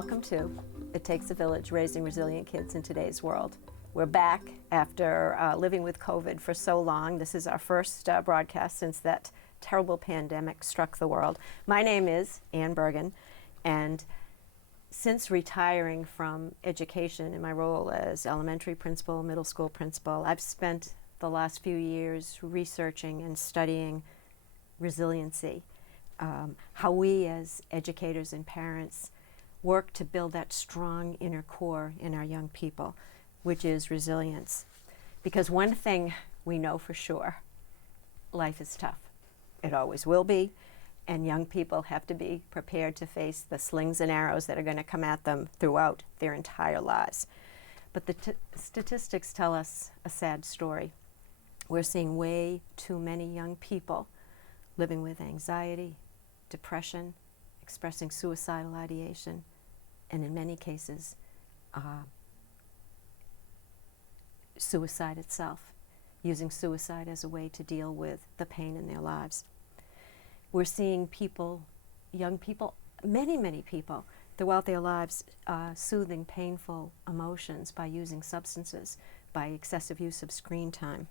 Welcome to It Takes a Village, Raising Resilient Kids in Today's World. We're back after living with COVID for so long. This is our first broadcast since that terrible pandemic struck the world. My name is Bergen, and since retiring from education in my role as elementary principal, middle school principal, I've spent the last few years researching and studying resiliency, how we as educators and parents work to build that strong inner core in our young people, which is resilience. Because one thing we know for sure, life is tough. It always will be, and young people have to be prepared to face the slings and arrows that are going to come at them throughout their entire lives. But the statistics tell us a sad story. We're seeing way too many young people living with anxiety, depression, expressing suicidal ideation, and in many cases, suicide itself, using suicide as a way to deal with the pain in their lives. We're seeing people, young people, many people throughout their lives soothing painful emotions by using substances, by excessive use of screen time.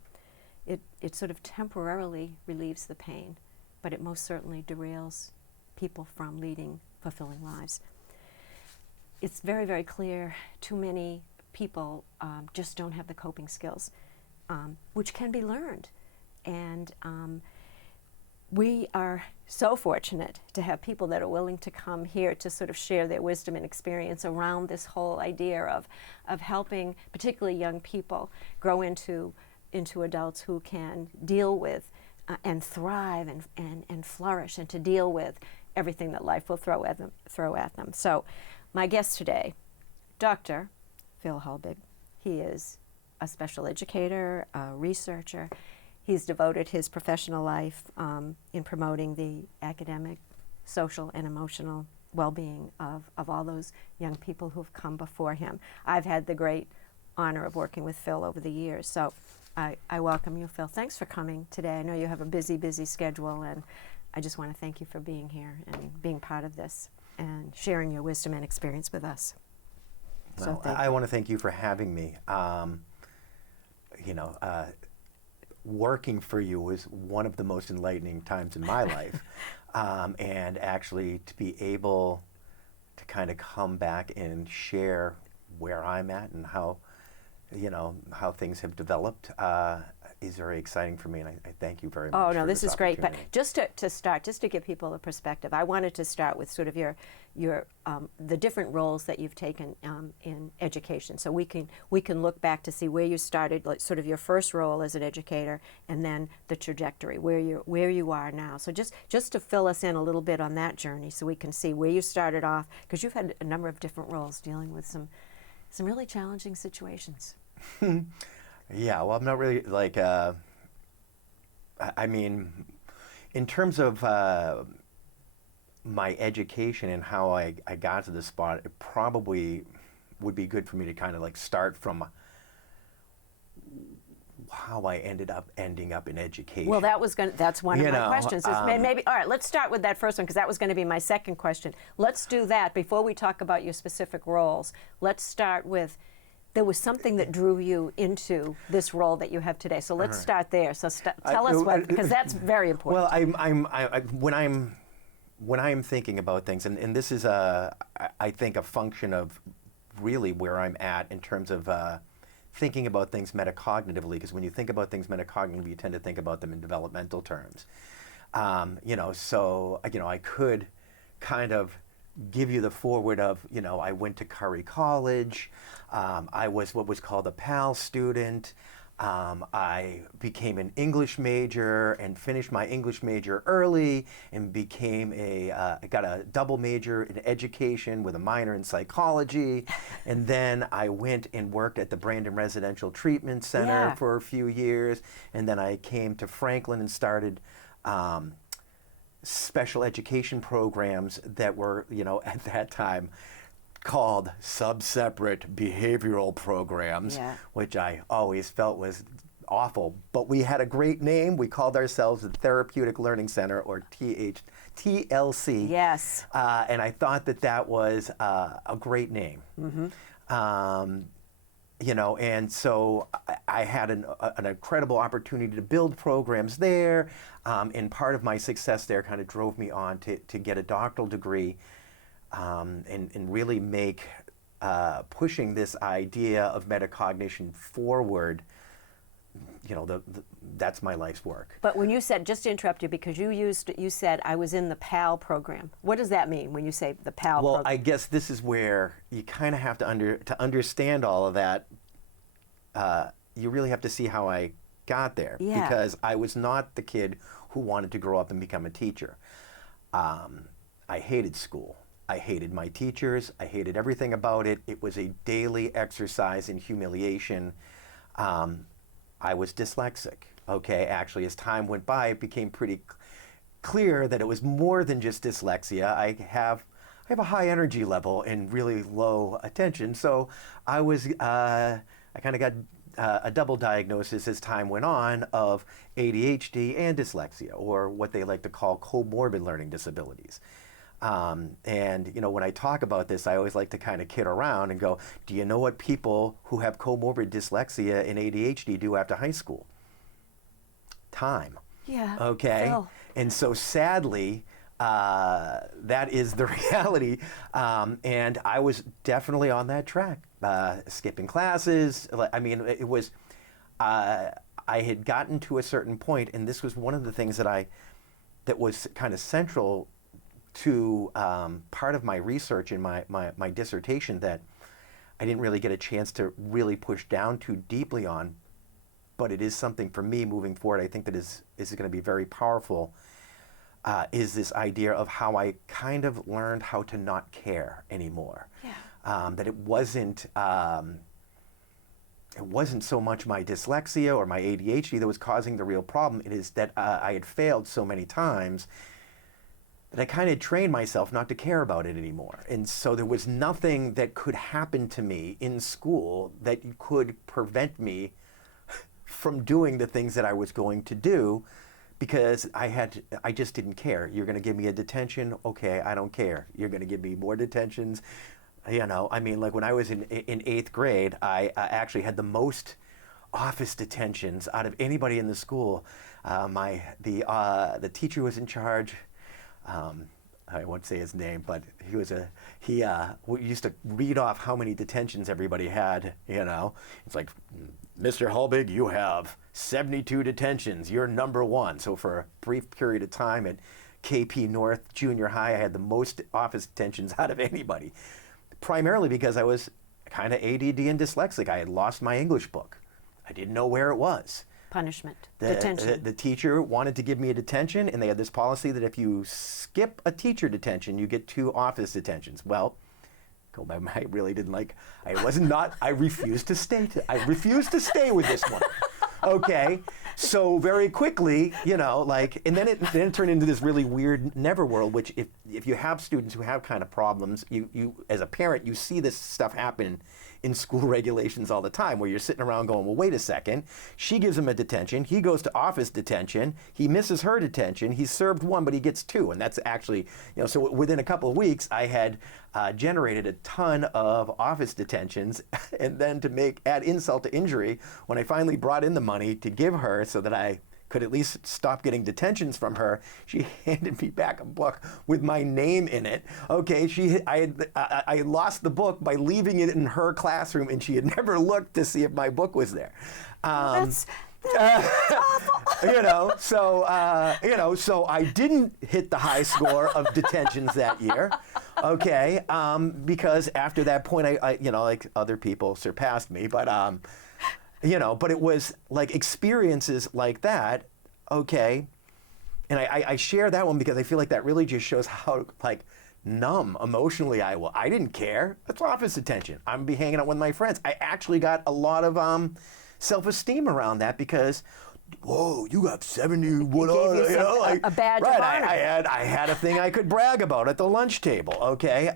It sort of temporarily relieves the pain, but it most certainly derails people from leading fulfilling lives. It's very, very clear too many people just don't have the coping skills, which can be learned. And we are so fortunate to have people that are willing to come here to sort of share their wisdom and experience around this whole idea of helping particularly young people grow into adults who can deal with and thrive and flourish, and to deal with everything that life will throw at them. So my guest today, Dr. Phil Hulbig. He is a special educator, a researcher. He's devoted his professional life in promoting the academic, social, and emotional well-being of all those young people who've come before him. I've had the great honor of working with Phil over the years, so I welcome you, Phil. Thanks for coming today. I know you have a busy schedule, and I just want to thank you for being here and being part of this and sharing your wisdom and experience with us. Well, I want to thank you for having me. Working for you was one of the most enlightening times in my life. And actually to be able to kind of come back and share where I'm at and how things have developed is very exciting for me, and I thank you very much. Oh, no, this is great. But just to start, just to give people a perspective, I wanted to start with sort of your the different roles that you've taken in education. So we can look back to see where you started, like sort of your first role as an educator, and then the trajectory where you are now. So just to fill us in a little bit on that journey, so we can see where you started off, because you've had a number of different roles dealing with some really challenging situations. Yeah, well, I'm not really in terms of my education and how I got to this spot, it probably would be good for me to kind of start from how I ended up in education. Well, that's one of my questions. Maybe all right, let's start with that first one, because that was going to be my second question. Let's do that before we talk about your specific roles. Let's start with, there was something that drew you into this role that you have today. So let's start there. So tell us because that's very important. Well, when I'm thinking about things, and this is I think a function of really where I'm at in terms of thinking about things metacognitively, because when you think about things metacognitively, you tend to think about them in developmental terms. So I could kind of give you the forward of, I went to Curry College. I was what was called a PAL student. I became an English major and finished my English major early and became I got a double major in education with a minor in psychology. And then I went and worked at the Bergen Residential Treatment Center for a few years. And then I came to Franklin and started special education programs that were, at that time called sub-separate behavioral programs, which I always felt was awful, but we had a great name. We called ourselves the Therapeutic Learning Center, or TLC. Yes. And I thought that that was a great name. You know, and so I had an incredible opportunity to build programs there, and part of my success there kind of drove me on to get a doctoral degree, and really make pushing this idea of metacognition forward. You know, that's my life's work. But when you said, just to interrupt you, because you said I was in the PAL program. What does that mean when you say the PAL program? Well, I guess this is where you kind of have to understand all of that. You really have to see how I got there, because I was not the kid who wanted to grow up and become a teacher. I hated school. I hated my teachers. I hated everything about it. It was a daily exercise in humiliation. I was dyslexic. Okay, actually, as time went by, it became pretty clear that it was more than just dyslexia. I have a high energy level and really low attention. So I kind of got a double diagnosis as time went on of ADHD and dyslexia, or what they like to call comorbid learning disabilities. And you know, when I talk about this, I always like to kind of kid around and go, do you know what people who have comorbid dyslexia and ADHD do after high school? Time. Yeah. Okay. Phil. And so sadly, that is the reality. And I was definitely on that track, skipping classes. I mean, it was, I had gotten to a certain point, and this was one of the things that was kind of central to part of my research in my dissertation that I didn't really get a chance to really push down too deeply on, but it is something for me moving forward. I think that is going to be very powerful, is this idea of how I kind of learned how to not care anymore. Yeah. That it wasn't so much my dyslexia or my ADHD that was causing the real problem. It is that I had failed so many times that I kind of trained myself not to care about it anymore. And so there was nothing that could happen to me in school that could prevent me from doing the things that I was going to do, because I just didn't care. You're going to give me a detention? Okay, I don't care. You're going to give me more detentions? You know, I mean, like when I was in 8th grade, I actually had the most office detentions out of anybody in the school. The teacher who was in charge, I won't say his name, but he used to read off how many detentions everybody had. You know, it's like, Mr. Hulbig, you have 72 detentions. You're number one. So for a brief period of time at KP North Junior High, I had the most office detentions out of anybody, primarily because I was kind of ADD and dyslexic. I had lost my English book. I didn't know where it was. Punishment. Detention. The teacher wanted to give me a detention, and they had this policy that if you skip a teacher detention, you get 2 office detentions. Well, I really didn't like. I refused to stay. I refused to stay with this one. Okay, so very quickly, you know, like, and then it turned into this really weird never world. Which, if you have students who have kind of problems, you as a parent, you see this stuff happen in school regulations all the time, where you're sitting around going, well, wait a second. She gives him a detention. He goes to office detention. He misses her detention. He's served 1, but he gets 2. And that's actually, you know, so within a couple of weeks, I had generated a ton of office detentions. And then to add insult to injury, when I finally brought in the money to give her so that I could at least stop getting detentions from her, she handed me back a book with my name in it. Okay, I had lost the book by leaving it in her classroom, and she had never looked to see if my book was there. That's awful. You know, so I didn't hit the high score of detentions that year. Okay, because after that point, I you know, like other people surpassed me, but you know, but it was like experiences like that, okay, and I share that one because I feel like that really just shows how, like, numb emotionally I was. I didn't care. That's office detention. I'm be hanging out with my friends. I actually got a lot of self-esteem around that because, whoa, you got 70. What It gave you like, a badge of right? honor. I had a thing I could brag about at the lunch table. Okay,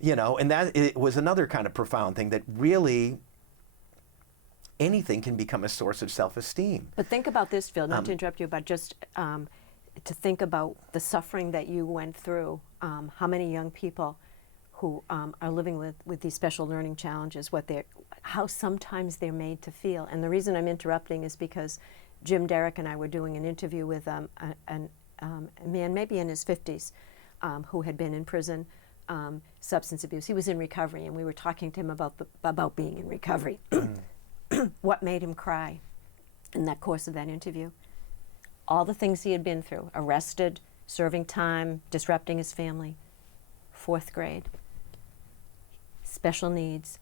you know, and it was another kind of profound thing that really anything can become a source of self-esteem. But think about this, Phil, not to interrupt you, but just to think about the suffering that you went through, how many young people who are living with these special learning challenges, how sometimes they're made to feel. And the reason I'm interrupting is because Jim, Derrick, and I were doing an interview with a man maybe in his 50s who had been in prison, substance abuse. He was in recovery, and we were talking to him about being in recovery. What made him cry in that course of that interview? All the things he had been through: arrested, serving time, disrupting his family, 4th grade, special needs,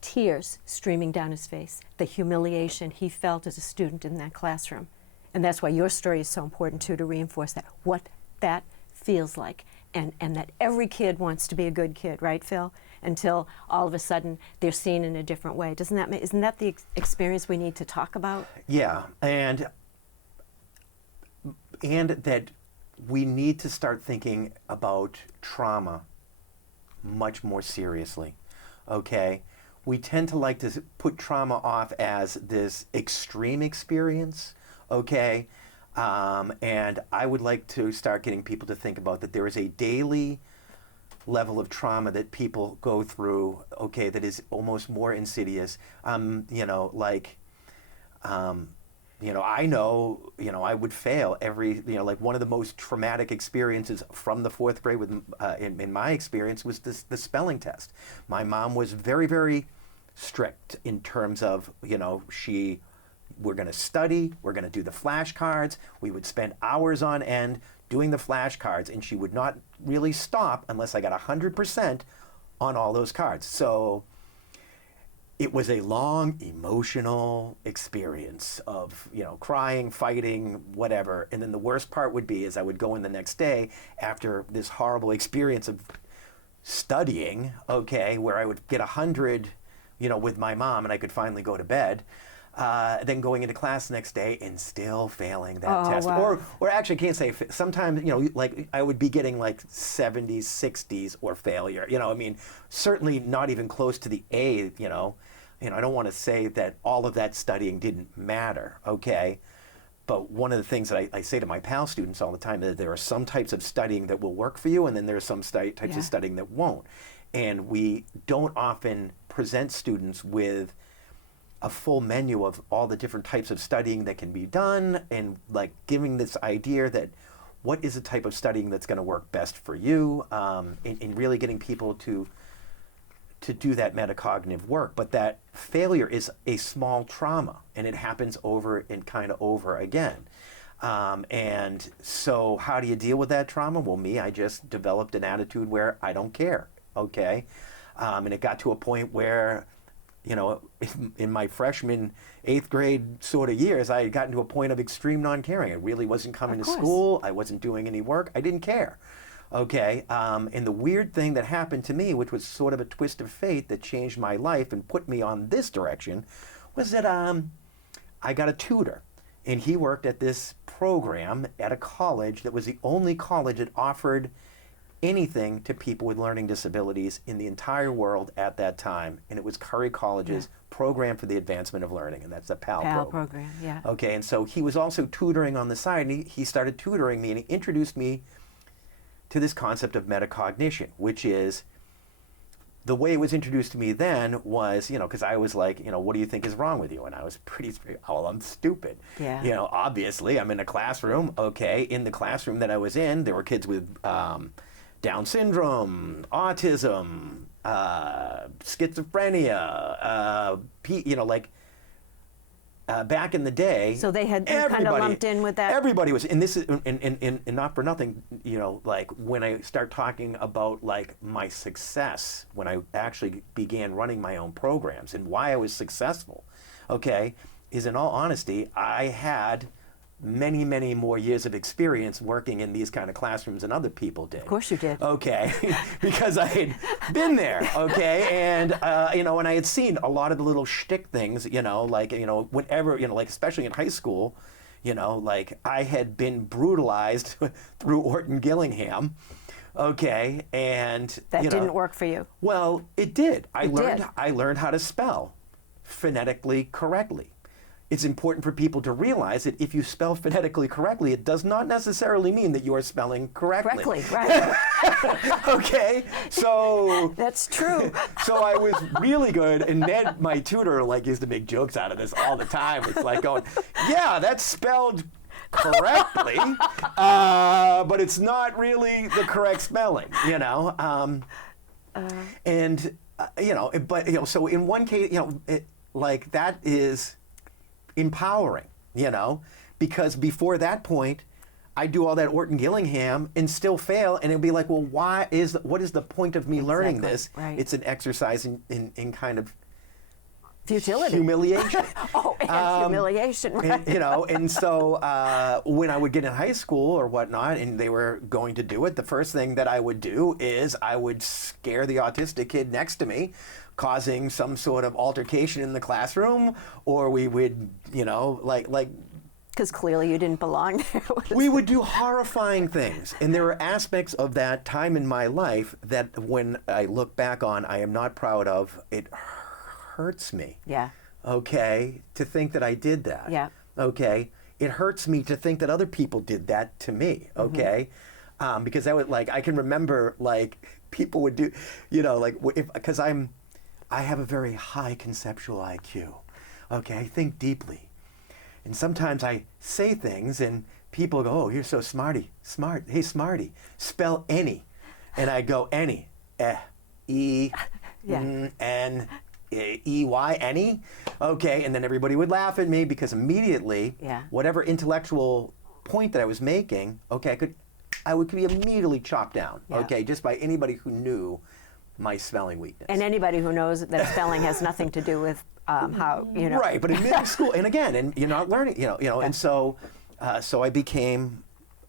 tears streaming down his face, the humiliation he felt as a student in that classroom. And that's why your story is so important too, to reinforce that, what that feels like. And that every kid wants to be a good kid, right, Phil? Until all of a sudden they're seen in a different way. Isn't that the experience we need to talk about? Yeah, and that we need to start thinking about trauma much more seriously, okay? We tend to like to put trauma off as this extreme experience, okay? And I would like to start getting people to think about that there is a daily level of trauma that people go through, okay, that is almost more insidious. I know, I would fail every, like one of the most traumatic experiences from the 4th grade in my experience was the spelling test. My mom was very, very strict in terms of, we're going to study, we're going to do the flashcards. We would spend hours on end doing the flashcards, and she would not really stop unless I got 100% on all those cards. So it was a long emotional experience of, crying, fighting, whatever. And then the worst part would be is I would go in the next day after this horrible experience of studying, okay, where I would get 100, with my mom, and I could finally go to bed. Then going into class the next day and still failing that test. Wow. Or actually, I can't say, sometimes, like I would be getting like 70s, 60s or failure. Certainly not even close to the A, I don't want to say that all of that studying didn't matter, okay? But one of the things that I say to my PAL students all the time is that there are some types of studying that will work for you, and then there are some types of studying that won't. And we don't often present students with a full menu of all the different types of studying that can be done, and like giving this idea that what is the type of studying that's going to work best for you, and really getting people to do that metacognitive work. But that failure is a small trauma, and it happens over and kind of over again. And so how do you deal with that trauma? Well, I just developed an attitude where I don't care, okay? And it got to a point where, in my freshman 8th grade sort of years, I had gotten to a point of extreme non-caring. I really wasn't coming to school. I wasn't doing any work. I didn't care. Okay, and the weird thing that happened to me, which was sort of a twist of fate that changed my life and put me on this direction, was that I got a tutor. And he worked at this program at a college that was the only college that offered anything to people with learning disabilities in the entire world at that time. And it was Curry College's Program for the Advancement of Learning, and that's the PAL program. Yeah. Okay, and so he was also tutoring on the side, and he started tutoring me, and he introduced me to this concept of metacognition, which is, the way it was introduced to me then was, because I was like, what do you think is wrong with you? And I was pretty, I'm stupid. Yeah. Obviously, I'm in a classroom, okay. In the classroom that I was in, there were kids with Down syndrome, autism, schizophrenia, back in the day. So they had kind of lumped in with that. Everybody was, and this is, and not for nothing, like when I start talking about like my success, when I actually began running my own programs and why I was successful, okay, is in all honesty, I had many, many more years of experience working in these kind of classrooms than other people did. Of course you did. Okay, because I had been there, okay, and, and I had seen a lot of the little shtick things, whenever, like especially in high school, like I had been brutalized through Orton Gillingham, okay, and, that didn't work for you. Well, it did. I It learned did. I learned how to spell phonetically correctly. It's important for people to realize that if you spell phonetically correctly, it does not necessarily mean that you are spelling correctly. Correctly, right. Okay, so That's true. so I was really good, and Ned, my tutor, like used to make jokes out of this all the time. It's like going, yeah, that's spelled correctly, but it's not really the correct spelling, you know. And you know, but you know, so in one case, you know, like that is empowering, you know, because before that point, I do all that Orton Gillingham and still fail, and it'll be like, well, what is the point of me learning this? Right. It's an exercise in kind of Futility. humiliation. Oh, and humiliation, right. And, you know, and so when I would get in high school or whatnot, and they were going to do it, the first thing that I would do is I would scare the autistic kid next to me, causing some sort of altercation in the classroom, or we would, you know, like Because clearly you didn't belong there. we would do horrifying things. And there are aspects of that time in my life that when I look back on, I am not proud of. It hurts me. Yeah. Okay, to think that I did that. Yeah. Okay, it hurts me to think that other people did that to me. Okay, because that would, like, I can remember, like, people would do, you know, like, because I have a very high conceptual IQ. Okay, I think deeply. And sometimes I say things and people go, oh, you're so smart. Hey, smarty, spell any. And I go, any. E-N-E-Y, any. Okay, and then everybody would laugh at me because immediately, whatever intellectual point that I was making, okay, I could be immediately chopped down, okay, just by anybody who knew my spelling weakness. And anybody who knows that spelling has nothing to do with how, you know. Right, but in middle school, and again, and you're not learning, you know, and so I became,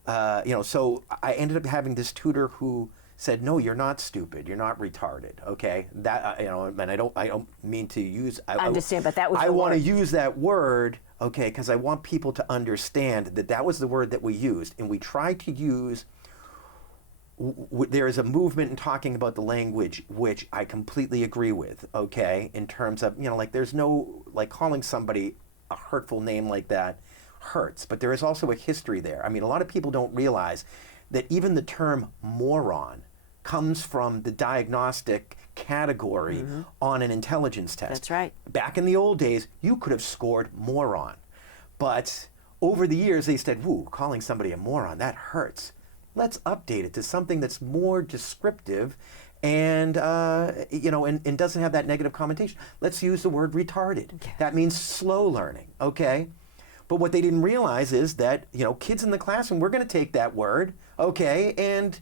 you know, so I ended up having this tutor who said, no, you're not stupid, you're not retarded, okay? That, you know, and I don't mean to use. I understand, but that was I the want to word. use that word, okay, because I want people to understand that that was the word that we used, and we tried to use. There is a movement in talking about the language, which I completely agree with, okay, in terms of, you know, like there's no, like calling somebody a hurtful name like that hurts, but there is also a history there. I mean, a lot of people don't realize that even the term moron comes from the diagnostic category on an intelligence test. That's right. Back in the old days, you could have scored moron, but over the years they said, woo, calling somebody a moron, that hurts. Let's update it to something that's more descriptive and, you know, and doesn't have that negative connotation. Let's use the word retarded. That means slow learning, okay? But what they didn't realize is that, you know, kids in the classroom, we're going to take that word, okay, and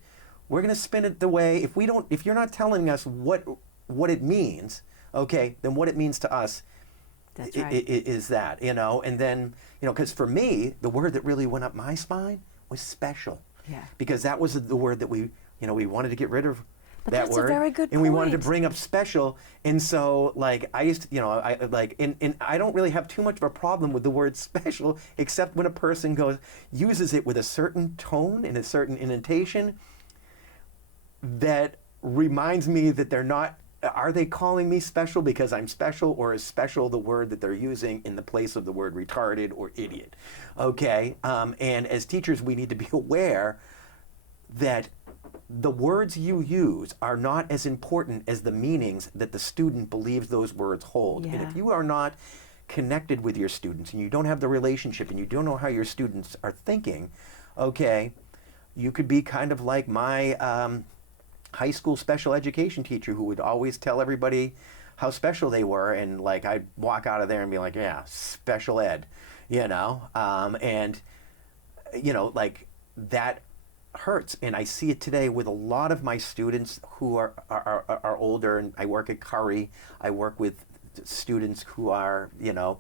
we're going to spin it the way, if you're not telling us what it means, okay, then what it means to us That's right. is that, you know, and then, you know, because for me, the word that really went up my spine was special. Yeah. Because that was the word that we wanted to get rid of. But that that's word, a very good and we wanted to point. bring up special, and so like I used to, you know, I like, and I don't really have too much of a problem with the word special, except when a person uses it with a certain tone and a certain intonation that reminds me that they're not. Are they calling me special because I'm special, or is special the word that they're using in the place of the word retarded or idiot? Okay, and as teachers, we need to be aware that the words you use are not as important as the meanings that the student believes those words hold. And if you are not connected with your students and you don't have the relationship and you don't know how your students are thinking, okay, you could be kind of like my high school special education teacher who would always tell everybody how special they were, and like I'd walk out of there and be like, yeah, special ed, you know, and you know, like that hurts. And I see it today with a lot of my students who are older, and I work at Curry. I work with students who are, you know,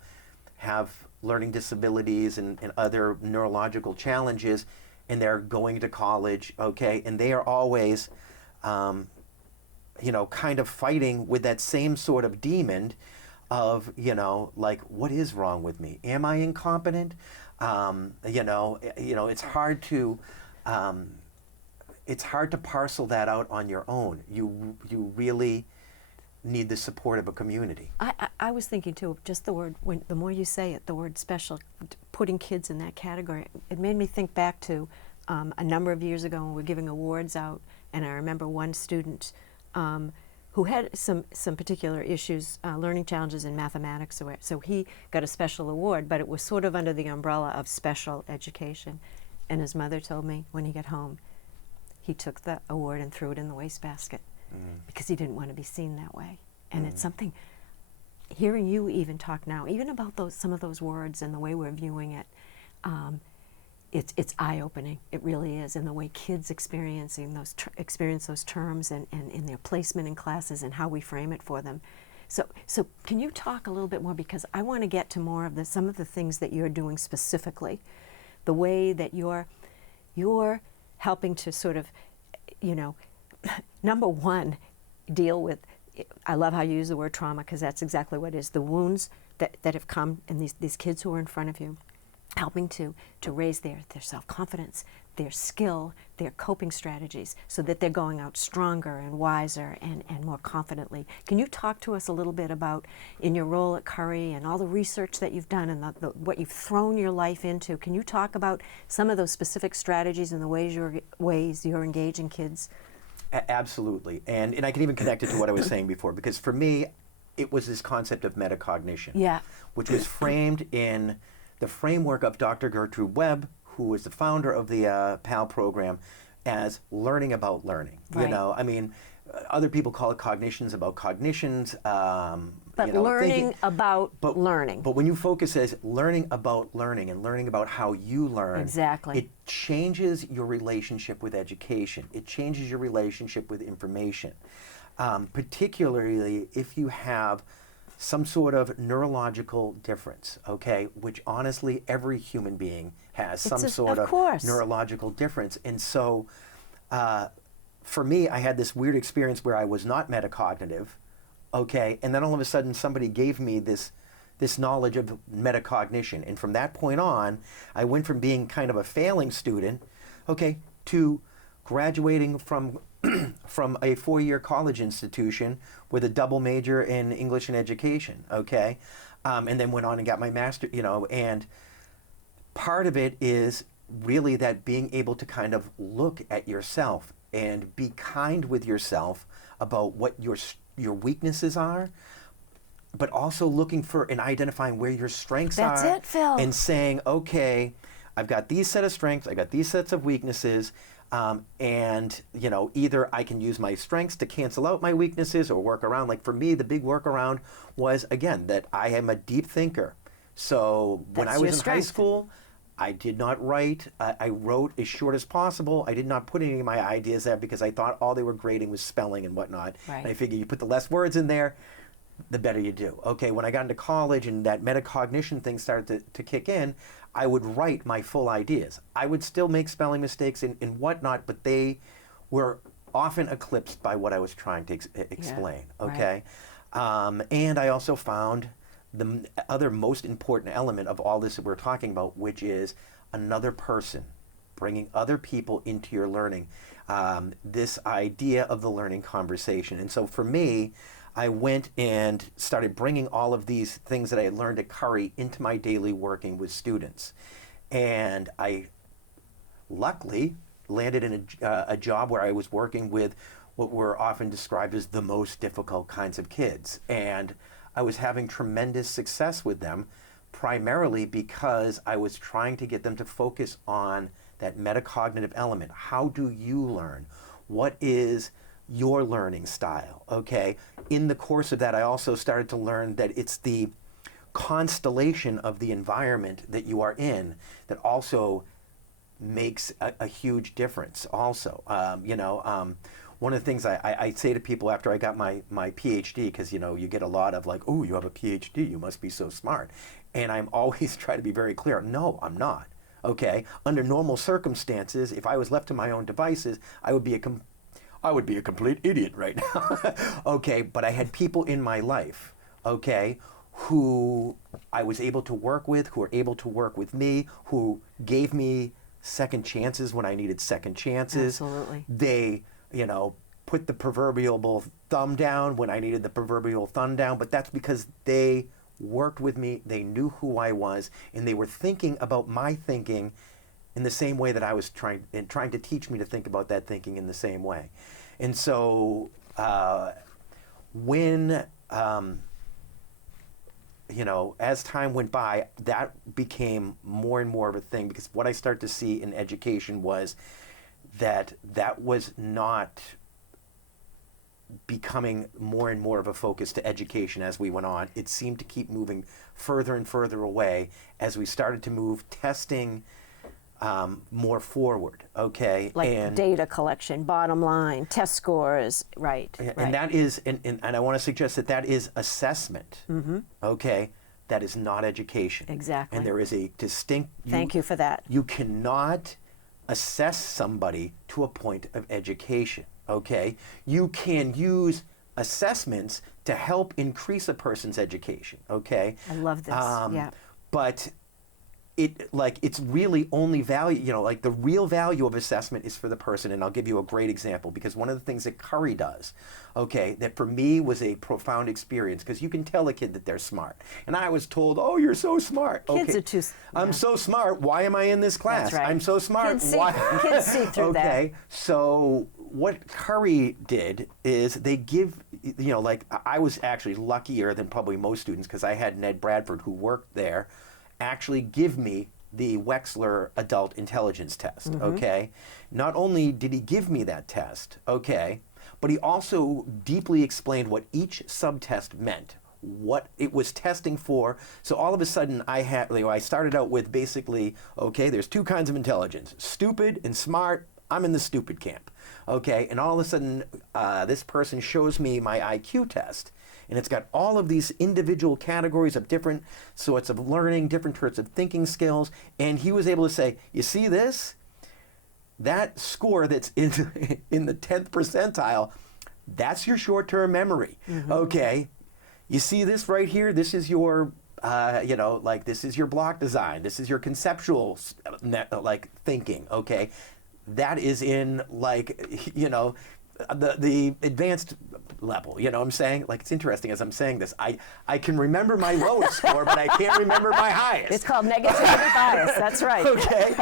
have learning disabilities and other neurological challenges, and they're going to college, okay, and they are always you know, kind of fighting with that same sort of demon of, you know, like, what is wrong with me? Am I incompetent? You know, it's hard to parcel that out on your own. You really need the support of a community. I was thinking too, just the word, the more you say it, the word special, putting kids in that category, it made me think back to a number of years ago when we were giving awards out, and I remember one student who had some particular issues, learning challenges in mathematics, so he got a special award, but it was sort of under the umbrella of special education. And his mother told me when he got home, he took the award and threw it in the wastebasket because he didn't want to be seen that way. And it's something, hearing you even talk now, even about some of those words and the way we're viewing it, it's eye-opening. It really is, and the way kids experience those terms and in their placement in classes and how we frame it for them. So can you talk a little bit more, because I want to get to more of some of the things that you're doing specifically, the way that you're helping to sort of, number one, deal with, I love how you use the word trauma, because that's exactly what it is, the wounds that have come in these kids who are in front of you, helping to raise their self-confidence, their skill, their coping strategies, so that they're going out stronger and wiser and more confidently. Can you talk to us a little bit about, in your role at Curry and all the research that you've done and what you've thrown your life into, can you talk about some of those specific strategies and the ways you're engaging kids? Absolutely. And I can even connect it to what I was saying before, because for me, it was this concept of metacognition, which was framed in the framework of Dr. Gertrude Webb, who was the founder of the PAL program, as learning about learning. Right. Other people call it cognitions about cognitions. But learning about learning. But when you focus as learning about learning and learning about how you learn, exactly, it changes your relationship with education. It changes your relationship with information, particularly if you have some sort of neurological difference, okay, which honestly every human being has some sort of neurological difference. And so for me, I had this weird experience where I was not metacognitive, okay, and then all of a sudden somebody gave me this knowledge of metacognition. And from that point on, I went from being kind of a failing student, okay, to graduating from a 4-year college institution with a double major in English and education, okay? And then went on and got my master, and part of it is really that being able to kind of look at yourself and be kind with yourself about what your weaknesses are, but also looking for and identifying where your strengths are. That's it, Phil. And saying, okay, I've got these set of strengths, I got these sets of weaknesses, and either I can use my strengths to cancel out my weaknesses or work around. Like for me, the big workaround was, again, that I am a deep thinker. So when I was in high school, I did not write. I wrote as short as possible. I did not put any of my ideas there because I thought all they were grading was spelling and whatnot. Right. And I figured you put the less words in there, the better you do. Okay, when I got into college and that metacognition thing started to kick in, I would write my full ideas. I would still make spelling mistakes and whatnot, but they were often eclipsed by what I was trying to explain, okay? Right. And I also found the other most important element of all this that we're talking about, which is another person, bringing other people into your learning, this idea of the learning conversation. And so for me, I went and started bringing all of these things that I had learned at Curry into my daily working with students. And I luckily landed in a job where I was working with what were often described as the most difficult kinds of kids. And I was having tremendous success with them, primarily because I was trying to get them to focus on that metacognitive element. How do you learn? What is your learning style, okay? In the course of that, I also started to learn that it's the constellation of the environment that you are in that also makes a huge difference also. One of the things I say to people after I got my PhD, because you get a lot of like, oh, you have a PhD, you must be so smart. And I'm always trying to be very clear, no, I'm not, okay? Under normal circumstances, if I was left to my own devices, I would be a complete idiot right now, okay? But I had people in my life, okay, who I was able to work with, who were able to work with me, who gave me second chances when I needed second chances. Absolutely. They, put the proverbial thumb down when I needed the proverbial thumb down, but that's because they worked with me, they knew who I was, and they were thinking about my thinking in the same way that I was trying to teach me to think about that thinking in the same way. And so when as time went by, that became more and more of a thing, because what I started to see in education was that was not becoming more and more of a focus to education as we went on. It seemed to keep moving further and further away as we started to move testing more forward, okay? Like and data collection, bottom line, test scores, right. And that is, and I want to suggest that is assessment, okay? That is not education. Exactly. And there is a distinct... Thank you for that. You cannot assess somebody to a point of education, okay? You can use assessments to help increase a person's education, okay? I love this, yeah. But it's really only value, like the real value of assessment is for the person. And I'll give you a great example, because one of the things that Curry does, okay, that for me was a profound experience, because you can tell a kid that they're smart. And I was told, oh, you're so smart. Kids are too... I'm so smart. Why am I in this class? That's right. I'm so smart. Kids see through that. Okay, so what Curry did is they give, I was actually luckier than probably most students, because I had Ned Bradford, who worked there, actually give me the Wechsler Adult Intelligence Test, okay? Not only did he give me that test, okay, but he also deeply explained what each subtest meant, what it was testing for. So all of a sudden I started out with basically, okay, there's two kinds of intelligence, stupid and smart. I'm in the stupid camp, okay? And all of a sudden, this person shows me my IQ test, and it's got all of these individual categories of different sorts of learning, different sorts of thinking skills, and he was able to say, you see this? That score that's in the 10th percentile, that's your short-term memory, okay? You see this right here? This is your, this is your block design. This is your conceptual, thinking, okay? That is in, the advanced level, you know what I'm saying? It's interesting as I'm saying this. I can remember my lowest score, but I can't remember my highest. It's called negativity bias, that's right. Okay.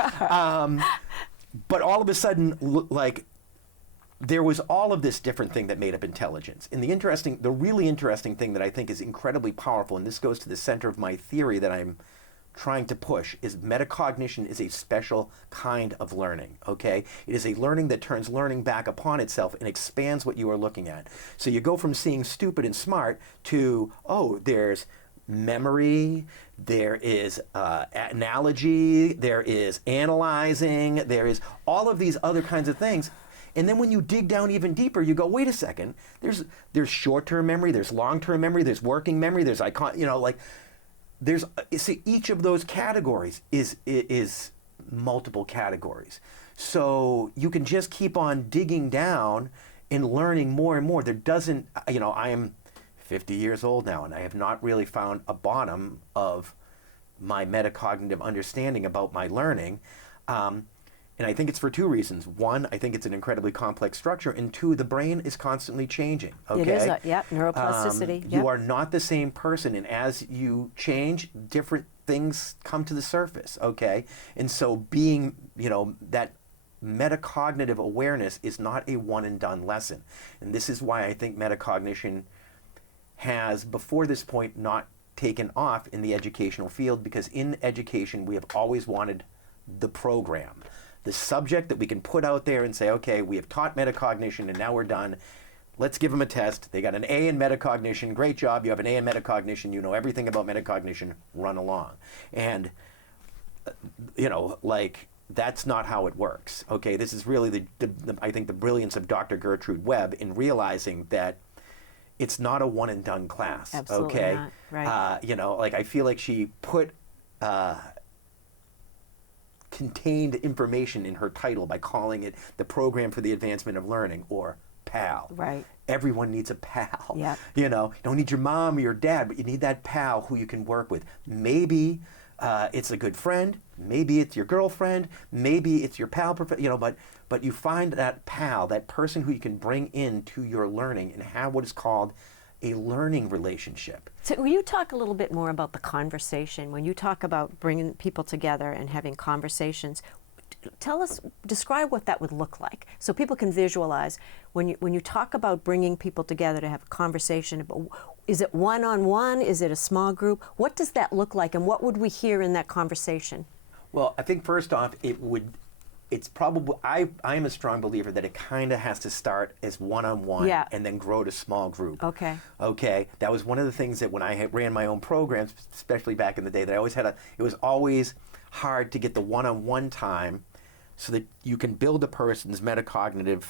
But all of a sudden, there was all of this different thing that made up intelligence. And the really interesting thing that I think is incredibly powerful, and this goes to the center of my theory that I'm trying to push, is metacognition is a special kind of learning, okay? It is a learning that turns learning back upon itself and expands what you are looking at. So you go from seeing stupid and smart to, oh, there's memory, there is analogy, there is analyzing, there is all of these other kinds of things. And then when you dig down even deeper, you go, wait a second, there's short-term memory, there's long-term memory, there's working memory, there's each of those categories is multiple categories. So you can just keep on digging down and learning more and more. I am 50 years old now, and I have not really found a bottom of my metacognitive understanding about my learning. And I think it's for two reasons. One, I think it's an incredibly complex structure. And two, the brain is constantly changing. Okay? It is, neuroplasticity. You are not the same person. And as you change, different things come to the surface, okay? And so being, that metacognitive awareness is not a one and done lesson. And this is why I think metacognition has, before this point, not taken off in the educational field, because in education, we have always wanted the program. The subject that we can put out there and say, okay, we have taught metacognition and now we're done. Let's give them a test. They got an A in metacognition. Great job. You have an A in metacognition. You know everything about metacognition. Run along. And, that's not how it works. Okay, this is really I think the brilliance of Dr. Gertrude Webb in realizing that it's not a one and done class. Absolutely okay? not. Right. I feel like she put contained information in her title by calling it the Program for the Advancement of Learning, or PAL. Right. Everyone needs a pal. Yeah. You don't need your mom or your dad, but you need that pal who you can work with. Maybe it's a good friend, maybe it's your girlfriend, maybe it's your pal, but you find that pal, that person who you can bring into your learning and have what is called a learning relationship. So will you talk a little bit more about the conversation? When you talk about bringing people together and having conversations, describe what that would look like so people can visualize when you talk about bringing people together to have a conversation. Is it one-on-one? Is it a small group? What does that look like, and what would we hear in that conversation? Well, I think first off, it's probably, I am a strong believer that it kind of has to start as one-on-one, Yeah. and then grow to small group. Okay. Okay, that was one of the things that when I ran my own programs, especially back in the day, that I always it was always hard to get the one-on-one time so that you can build a person's metacognitive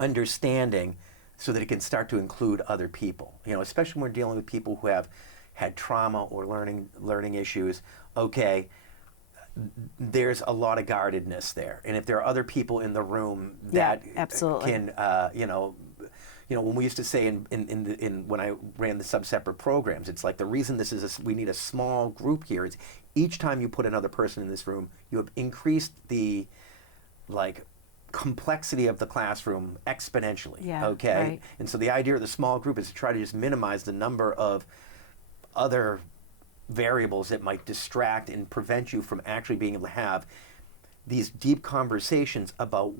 understanding so that it can start to include other people. You know, especially when we're dealing with people who have had trauma or learning issues. Okay, there's a lot of guardedness there, and if there are other people in the room that absolutely. can, when we used to say in when I ran the sub-separate programs, it's like the reason this is we need a small group here is each time you put another person in this room, you have increased the complexity of the classroom exponentially. Yeah, okay, right. And so the idea of the small group is to try to just minimize the number of other variables that might distract and prevent you from actually being able to have these deep conversations about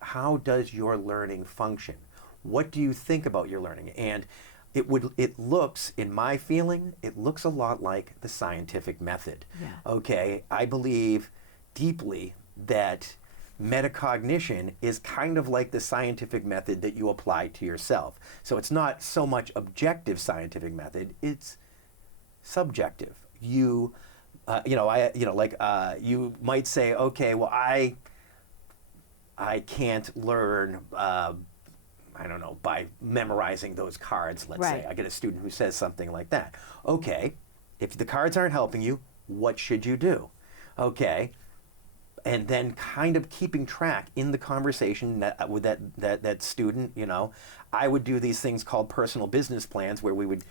how does your learning function? What do you think about your learning? And it looks, in my feeling, it looks a lot like the scientific method. Yeah. Okay, I believe deeply that metacognition is kind of like the scientific method that you apply to yourself. So it's not so much objective scientific method, it's subjective. You might say, okay, well, I can't learn, I don't know, by memorizing those cards, let's say. I get a student who says something like that. Okay, if the cards aren't helping you, what should you do? Okay, and then kind of keeping track in the conversation with that student, I would do these things called personal business plans where we would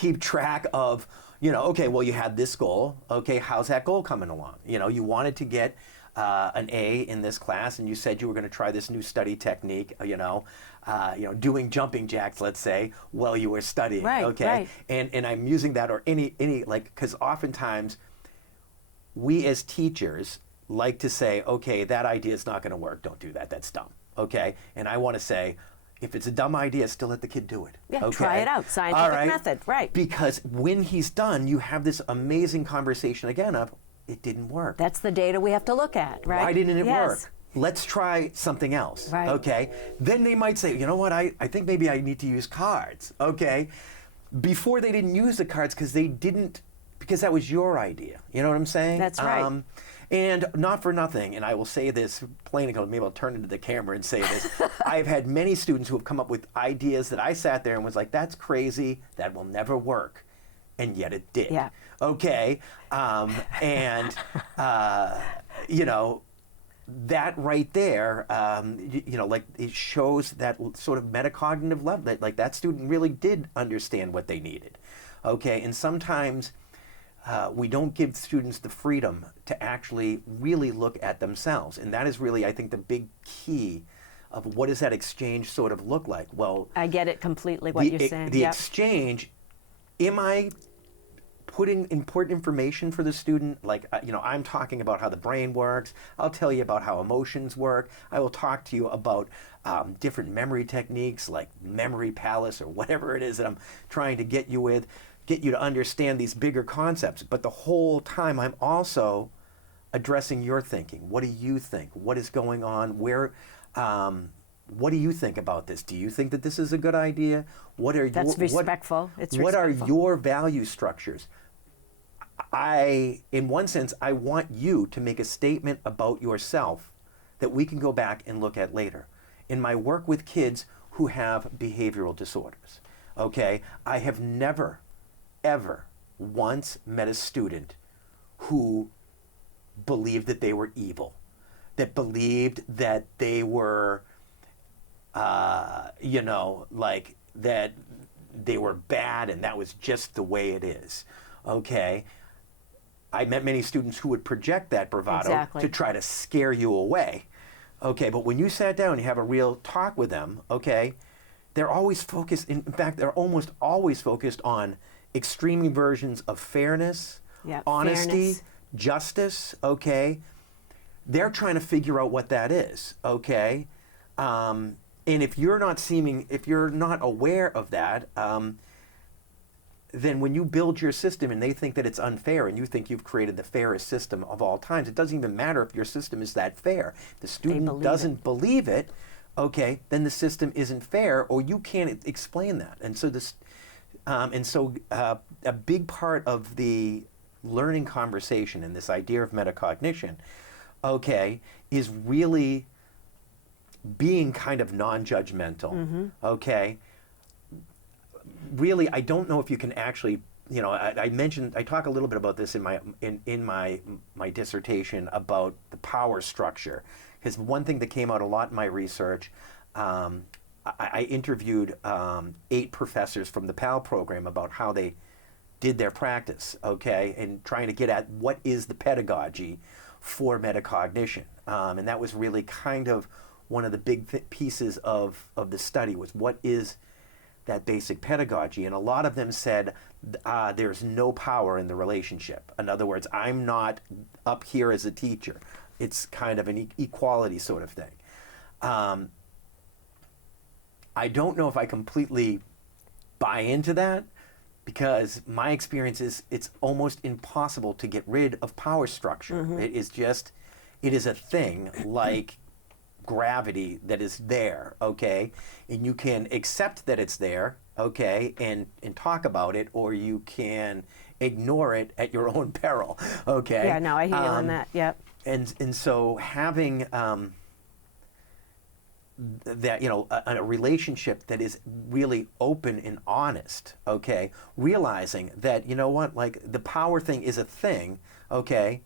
keep track of, okay, well, you had this goal. Okay, how's that goal coming along? You wanted to get an A in this class, and you said you were going to try this new study technique, doing jumping jacks, let's say, while you were studying. Right, okay, right. And I'm using that, or any because oftentimes we as teachers like to say, okay, that idea is not going to work. Don't do that. That's dumb. Okay, and I want to say, if it's a dumb idea, still let the kid do it. Yeah, okay? try it out. Scientific method, right. Because when he's done, you have this amazing conversation again of, it didn't work. That's the data we have to look at, right? Why didn't it Yes. work? Let's try something else. Right. Okay. Then they might say, you know what, I think maybe I need to use cards. Okay. Before they didn't use the cards because that was your idea. You know what I'm saying? That's right. And not for nothing, and I will say this plain and maybe I'll turn into the camera and say this. I've had many students who have come up with ideas that I sat there and was like, that's crazy, that will never work. And yet it did. Yeah. Okay. That right there, it shows that sort of metacognitive level, that student really did understand what they needed. Okay. And sometimes we don't give students the freedom to actually really look at themselves. And that is really, I think, the big key of what does that exchange sort of look like? Well, I get it completely what you're saying. The exchange, am I putting important information for the student? I'm talking about how the brain works. I'll tell you about how emotions work. I will talk to you about different memory techniques like memory palace or whatever it is that I'm trying to get you to understand these bigger concepts. But the whole time I'm also addressing your thinking. What do you think? What is going on? What do you think about this? Do you think that this is a good idea? That's respectful. What are your value structures? In one sense, I want you to make a statement about yourself that we can go back and look at later. In my work with kids who have behavioral disorders, okay, I have never, ever once met a student who believed that they were evil, that believed that they were, that they were bad and that was just the way it is. okay, I met many students who would project that bravado Exactly. to try to scare you away. Okay, but when you sat down and you have a real talk with them, okay, they're always focused, in fact, they're almost always focused on extreme versions of fairness, Yeah, honesty, fairness. justice, okay? They're trying to figure out what that is, okay? And if you're not aware of that, then when you build your system and they think that it's unfair and you think you've created the fairest system of all times, it doesn't even matter if your system is that fair. If the student doesn't believe it, okay, then the system isn't fair, or you can't explain that. And so a big part of the learning conversation and this idea of metacognition, okay, is really being kind of non-judgmental, okay? Really, I don't know if you can actually, I talk a little bit about this in my dissertation about the power structure, because one thing that came out a lot in my research, I interviewed 8 professors from the PAL program about how they did their practice, okay, and trying to get at what is the pedagogy for metacognition, and that was really kind of one of the big pieces of the study, was what is that basic pedagogy. And a lot of them said there's no power in the relationship. In other words, I'm not up here as a teacher. It's kind of an equality sort of thing. I don't know if I completely buy into that, because my experience is it's almost impossible to get rid of power structure. It is a thing like gravity that is there, okay? And you can accept that it's there, okay, and talk about it, or you can ignore it at your own peril, okay? Yeah, no, I hear you on that, yep. And so having that, a relationship that is really open and honest, okay, realizing that, like the power thing is a thing, okay?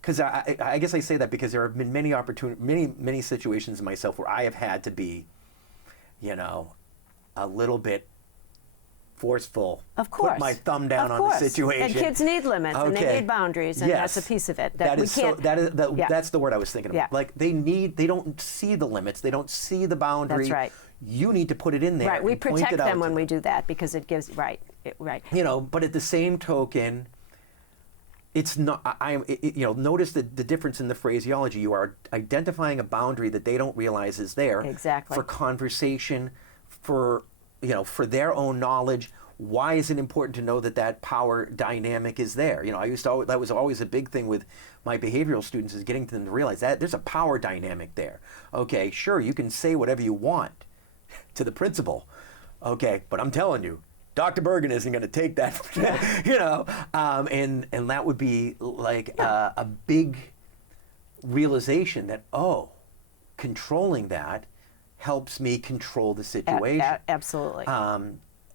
Because I guess I say that because there have been many situations in myself where I have had to be, a little bit forceful. Of course. Put my thumb down of on course. the situation. And kids need limits, and they need boundaries, and Yes. that's a piece of it. That's the word I was thinking of. Yeah. Like they don't see the limits, they don't see the boundary. That's right. You need to put it in there. Right, we and point protect it out them when to we do that, because it gives, right. But at the same token, it's not. Notice the difference in the phraseology. You are identifying a boundary that they don't realize is there. Exactly. For conversation, for their own knowledge. Why is it important to know that power dynamic is there? That was always a big thing with my behavioral students, is getting them to realize that there's a power dynamic there. Okay, sure, you can say whatever you want to the principal. Okay, but I'm telling you, Dr. Bergen isn't going to take that, and that would be like a big realization that, controlling that helps me control the situation. Absolutely.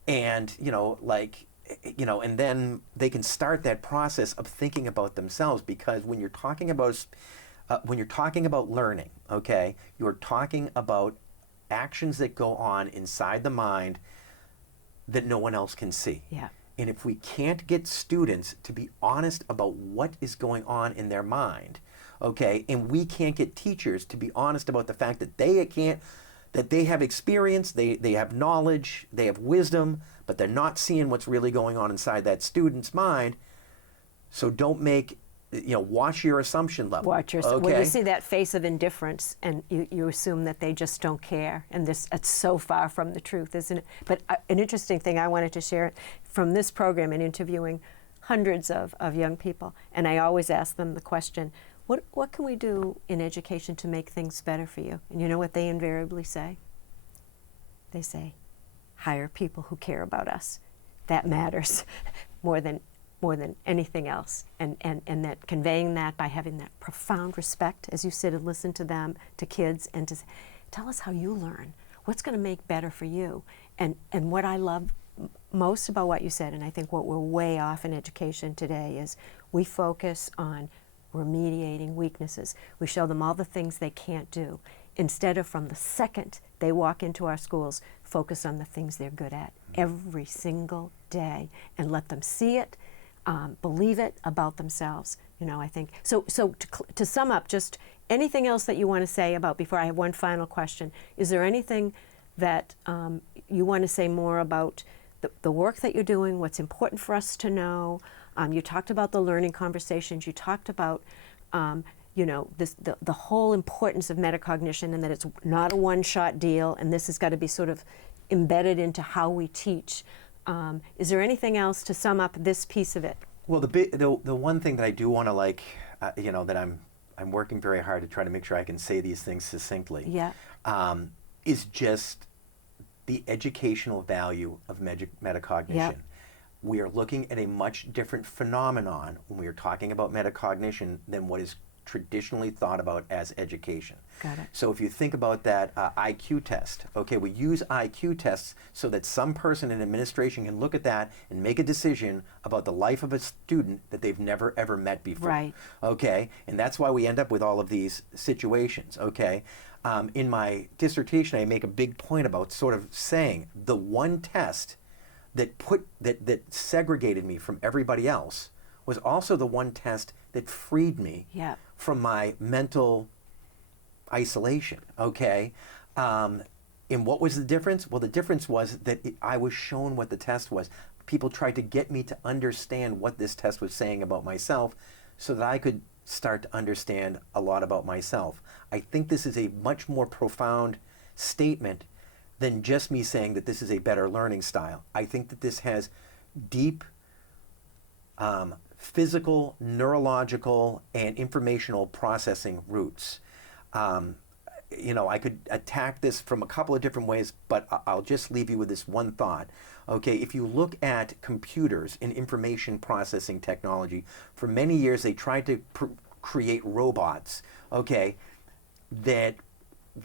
And and then they can start that process of thinking about themselves, because when you're talking about learning, okay, you're talking about actions that go on inside the mind that no one else can see. Yeah. And if we can't get students to be honest about what is going on in their mind, okay, and we can't get teachers to be honest about the fact that they have experience, they have knowledge, they have wisdom, but they're not seeing what's really going on inside that student's mind. So don't make, watch your assumption level. When you see that face of indifference and you assume that they just don't care, and it's so far from the truth, isn't it? But an interesting thing I wanted to share from this program in interviewing hundreds of young people, and I always ask them the question, what can we do in education to make things better for you? And you know what they invariably say? They say, hire people who care about us. That matters more than anything else. And that conveying that by having that profound respect as you sit and listen to them, to kids, and to tell us how you learn. What's going to make better for you? And what I love most about what you said, and I think what we're way off in education today, is we focus on remediating weaknesses. We show them all the things they can't do, instead of, from the second they walk into our schools, focus on the things they're good at every single day and let them see it, believe it about themselves. I think so. To sum up, just anything else that you want to say about, before I have one final question, is there anything that you want to say more about the work that you're doing, what's important for us to know? You talked about the learning conversations. You talked about the whole importance of metacognition, and that it's not a one-shot deal, and this has got to be sort of embedded into how we teach. Is there anything else to sum up this piece of it? Well, the one thing that I do want to that I'm working very hard to try to make sure I can say these things succinctly. Yeah. Is just the educational value of metacognition. Yep. We are looking at a much different phenomenon when we are talking about metacognition than what is traditionally thought about as education. Got it. So if you think about that IQ test, okay, we use IQ tests so that some person in administration can look at that and make a decision about the life of a student that they've never ever met before. Right. Okay, and that's why we end up with all of these situations. Okay, in my dissertation, I make a big point about sort of saying the one test that segregated me from everybody else was also the one test that freed me from my mental isolation, okay? And what was the difference? Well, the difference was that I was shown what the test was. People tried to get me to understand what this test was saying about myself so that I could start to understand a lot about myself. I think this is a much more profound statement than just me saying that this is a better learning style. I think that this has deep physical, neurological, and informational processing roots. I could attack this from a couple of different ways, but I'll just leave you with this one thought. Okay, if you look at computers and information processing technology, for many years they tried to create robots, okay, that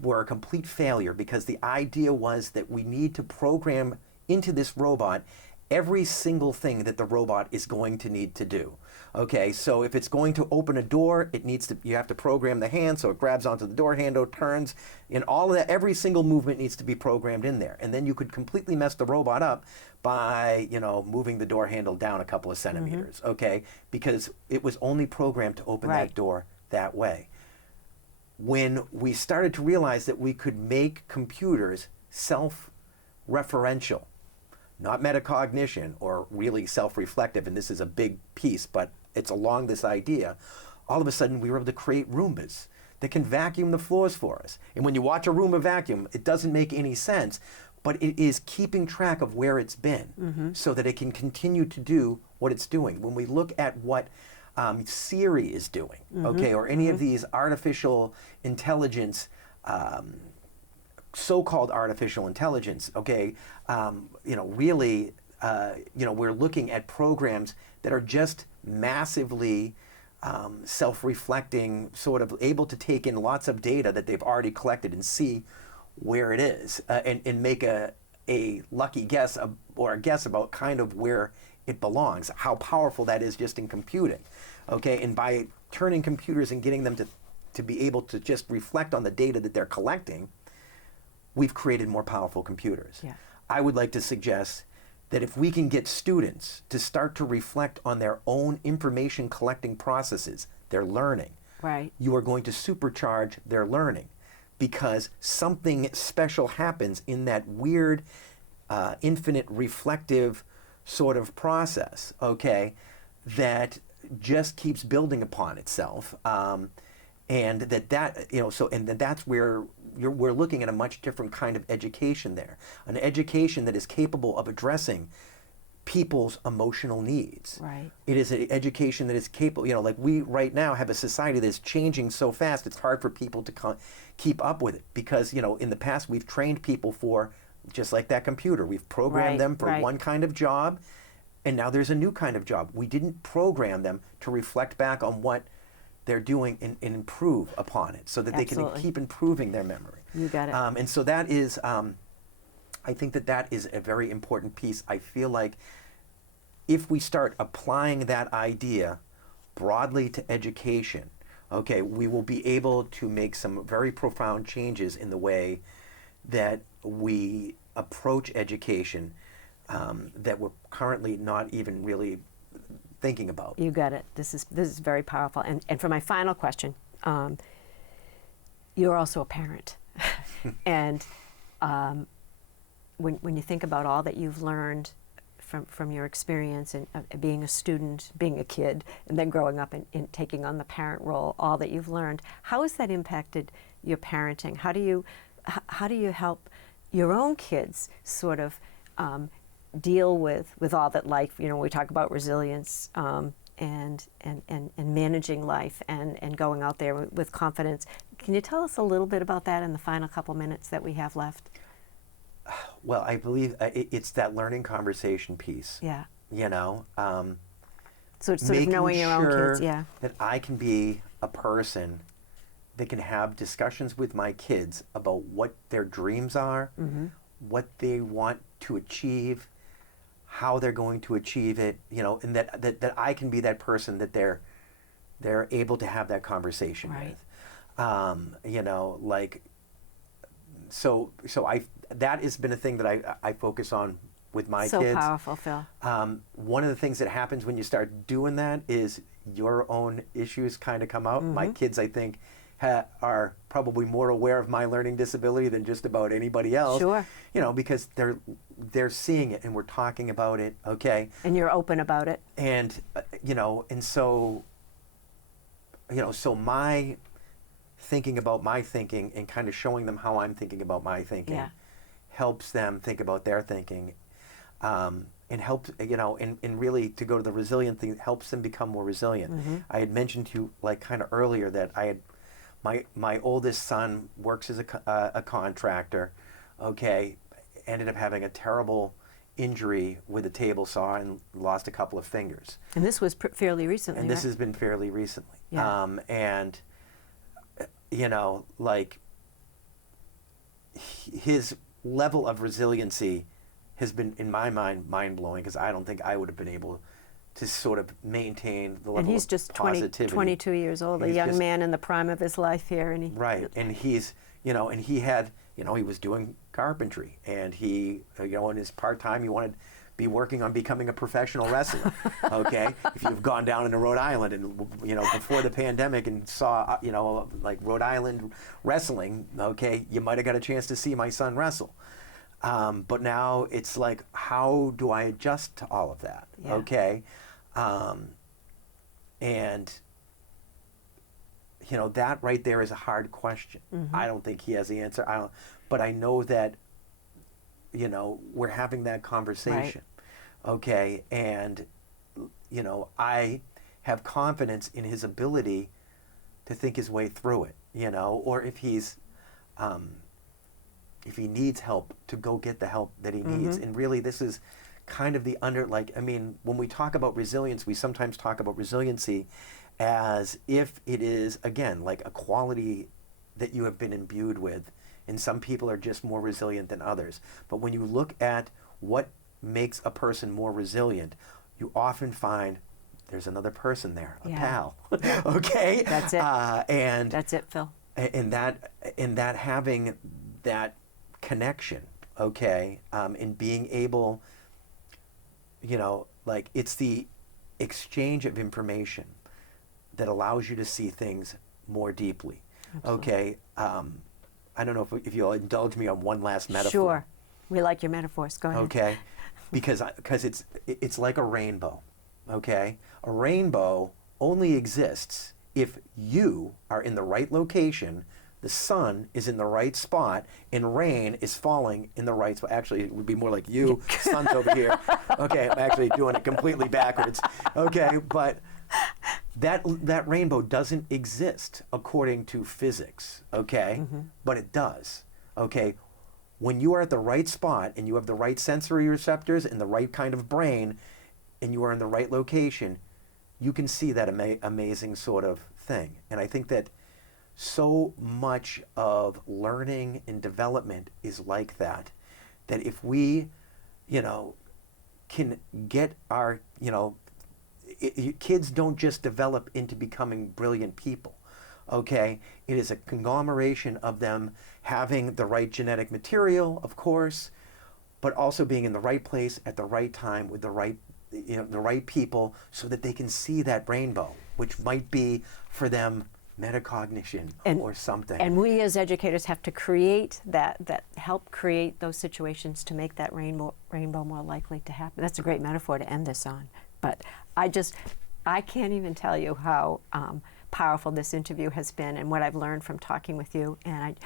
were a complete failure because the idea was that we need to program into this robot every single thing that the robot is going to need to do. Okay, so if it's going to open a door, you have to program the hand so it grabs onto the door handle, turns, and all of that, every single movement needs to be programmed in there. And then you could completely mess the robot up by, moving the door handle down a couple of centimeters, okay? Because it was only programmed to open that door that way. When we started to realize that we could make computers self-referential, not metacognition or really self-reflective, and this is a big piece, but it's along this idea, all of a sudden we were able to create Roombas that can vacuum the floors for us. And when you watch a Roomba vacuum, it doesn't make any sense, but it is keeping track of where it's been so that it can continue to do what it's doing. When we look at what Siri is doing, okay, or any of these artificial intelligence, so-called artificial intelligence, okay, really, we're looking at programs that are just massively self-reflecting, sort of able to take in lots of data that they've already collected and see where it is, and make a lucky guess or a guess about kind of where it belongs, how powerful that is just in computing, okay? And by turning computers and getting them to be able to just reflect on the data that they're collecting, we've created more powerful computers. Yeah. I would like to suggest that if we can get students to start to reflect on their own information collecting processes, their learning, you are going to supercharge their learning because something special happens in that weird, infinite reflective sort of process, okay, that just keeps building upon itself. And that's where we're looking at a much different kind of education there, an education that is capable of addressing people's emotional needs. Right. It is an education that is capable, like we right now have a society that's changing so fast, it's hard for people to keep up with it because, in the past we've trained people for, just like that computer, we've programmed them for one kind of job, and now there's a new kind of job. We didn't program them to reflect back on what they're doing and improve upon it so that they can keep improving their memory. You got it. And so that is, I think that is a very important piece. I feel like if we start applying that idea broadly to education, okay, we will be able to make some very profound changes in the way that we approach education that we're currently not even really thinking about. You got it. This is very powerful. And for my final question, you're also a parent, and when you think about all that you've learned from your experience and being a student, being a kid, and then growing up and taking on the parent role, all that you've learned, how has that impacted your parenting? How do you help your own kids sort of deal with all that life, we talk about resilience and managing life and going out there with confidence. Can you tell us a little bit about that in the final couple minutes that we have left? Well, I believe it's that learning conversation piece. Yeah. So sort of knowing your own kids, yeah. That I can be a person that can have discussions with my kids about what their dreams are, what they want to achieve, how they're going to achieve it, and that I can be that person that they're able to have that conversation with. So that has been a thing that I focus on with my kids. So powerful, Phil. One of the things that happens when you start doing that is your own issues kind of come out. My kids, I think, are probably more aware of my learning disability than just about anybody else. Sure. Because they're seeing it and we're talking about it. Okay. And you're open about it. And so my thinking about my thinking and kind of showing them how I'm thinking about my thinking helps them think about their thinking, and helps, and really to go to the resilient thing, helps them become more resilient. I had mentioned to you kind of earlier that I had my oldest son works as a contractor, ended up having a terrible injury with a table saw and lost a couple of fingers. And this was fairly recently, And this has been fairly recently. Yeah. His level of resiliency has been, in my mind, mind-blowing, because I don't think I would have been able to sort of maintain the level and he's of just positivity. 22 years old, a young man in the prime of his life here. And and he's, and he had, he was doing carpentry, and he, in his part-time, he wanted to be working on becoming a professional wrestler. If you've gone down into Rhode Island and before the pandemic and saw like Rhode Island wrestling, you might have got a chance to see my son wrestle. But now it's like, how do I adjust to all of that? And that right there is a hard question. I don't think he has the answer. But I know that we're having that conversation. And I have confidence in his ability to think his way through it, or if he's if he needs help, to go get the help that he needs. And really, this is kind of the when we talk about resilience, we sometimes talk about resiliency as if it is, again, like a quality that you have been imbued with, and some people are just more resilient than others. But when you look at what makes a person more resilient, you often find there's another person there, a pal. That's it. And that's it, Phil. And that having that connection, and being able, it's the exchange of information that allows you to see things more deeply. Absolutely. I don't know if you'll indulge me on one last metaphor. Sure. We like your metaphors. Go ahead. Because it's like a rainbow. A rainbow only exists if you are in the right location, the sun is in the right spot, and rain is falling in the right spot. Actually, it would be more like you, sun's over here. I'm actually doing it completely backwards. But that rainbow doesn't exist according to physics, but it does, When you are at the right spot and you have the right sensory receptors and the right kind of brain, and you are in the right location, you can see that amazing sort of thing. And I think that so much of learning and development is like that, that if we, can get our, kids don't just develop into becoming brilliant people. It is a conglomeration of them having the right genetic material, of course, but also being in the right place at the right time with the right the right people so that they can see that rainbow, which might be for them metacognition or something. And we as educators have to create that help create those situations to make that rainbow more likely to happen. That's a great metaphor to end this on. But I can't even tell you how powerful this interview has been and what I've learned from talking with you. And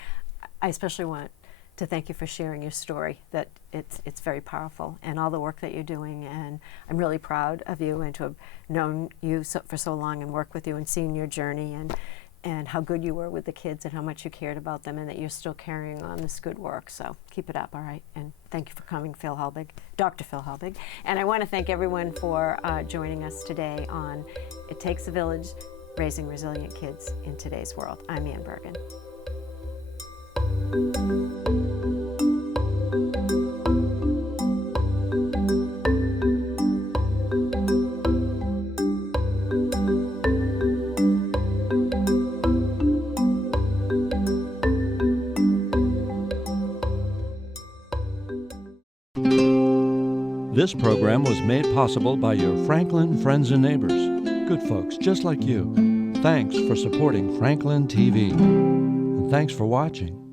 I especially want to thank you for sharing your story, that it's very powerful, and all the work that you're doing. And I'm really proud of you, and to have known you for so long and worked with you and seen your journey, and how good you were with the kids and how much you cared about them, and that you're still carrying on this good work. So keep it up, all right? And thank you for coming, Phil Hulbig, Dr. Phil Hulbig. And I want to thank everyone for joining us today on It Takes a Village, Raising Resilient Kids in Today's World. I'm Ann Bergen. This program was made possible by your Franklin friends and neighbors, good folks just like you. Thanks for supporting Franklin TV. And thanks for watching.